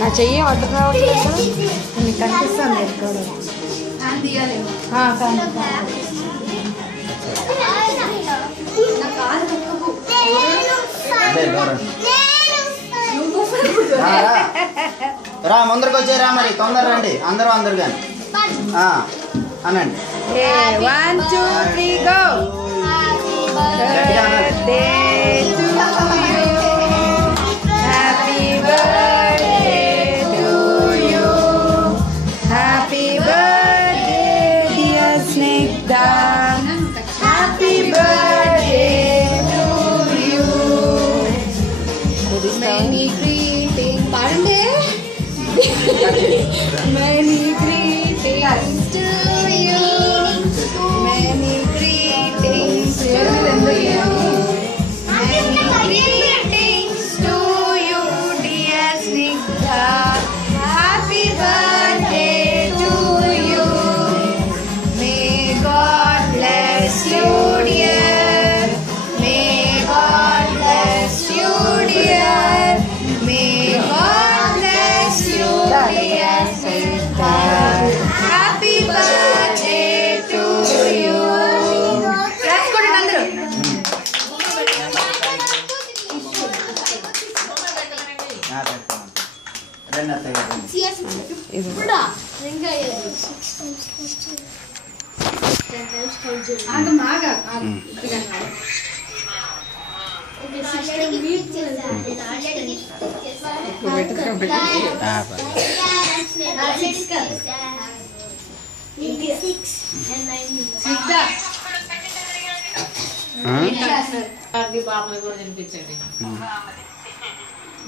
నా చెయ్యి అడ్డు రావట్లేదు నీకు కనిపిస్తాను ఎక్కడ రా ముందరికి వచ్చారా మరి తొందర రండి అందరూ అందరు కానీ అనండి 1 2 3 go Happy birthday to you. Many greetings. Pardon? Many greetings to you. Many greetings to you. Many greetings to you, dear Snigdha. Happy birthday to you. May God bless you, dear. May God bless you, dear. May God bless you, dear Snigdha. Happy birthday to you. Claps కొట్టండి అందరూ.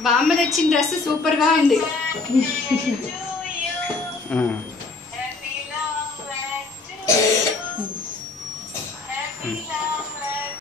బామ్మ తెచ్చిన dress super గా ఉంది.